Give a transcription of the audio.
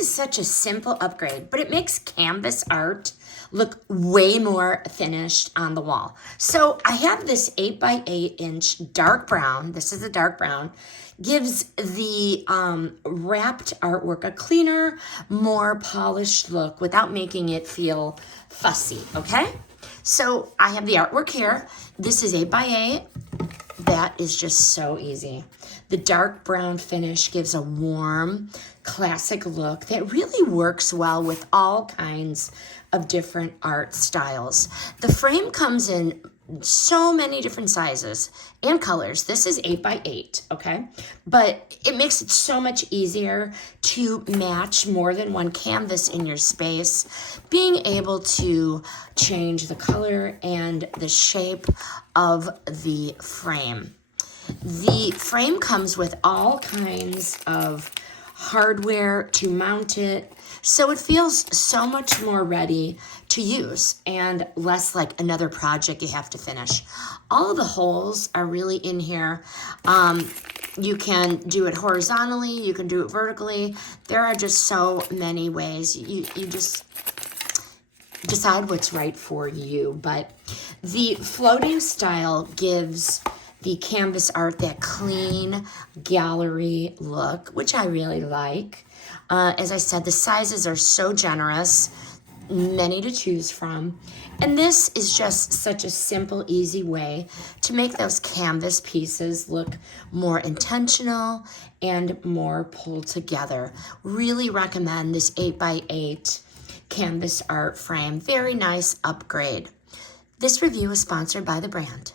is such a simple upgrade, but it makes canvas art look way more finished on the wall. So I have this 8x8" dark brown. This is a dark brown. Gives the wrapped artwork a cleaner, more polished look without making it feel fussy, okay? So I have the artwork here. This is 8x8. That is just so easy. The dark brown finish gives a warm, classic look that really works well with all kinds of different art styles. The frame comes in so many different sizes and colors. This is 8x8, okay? But it makes it so much easier to match more than one canvas in your space, being able to change the color and the shape of the frame. The frame comes with all kinds of hardware to mount it, so it feels so much more ready to use and less like another project you have to finish. All of the holes are really in here. You can do it horizontally, you can do it vertically. There are just so many ways. You just decide what's right for you. But the floating style gives the canvas art that clean gallery look, which I really like. As I said, the sizes are so generous, many to choose from. And this is just such a simple, easy way to make those canvas pieces look more intentional and more pulled together. Really recommend this 8x8 canvas art frame. Very nice upgrade. This review is sponsored by the brand.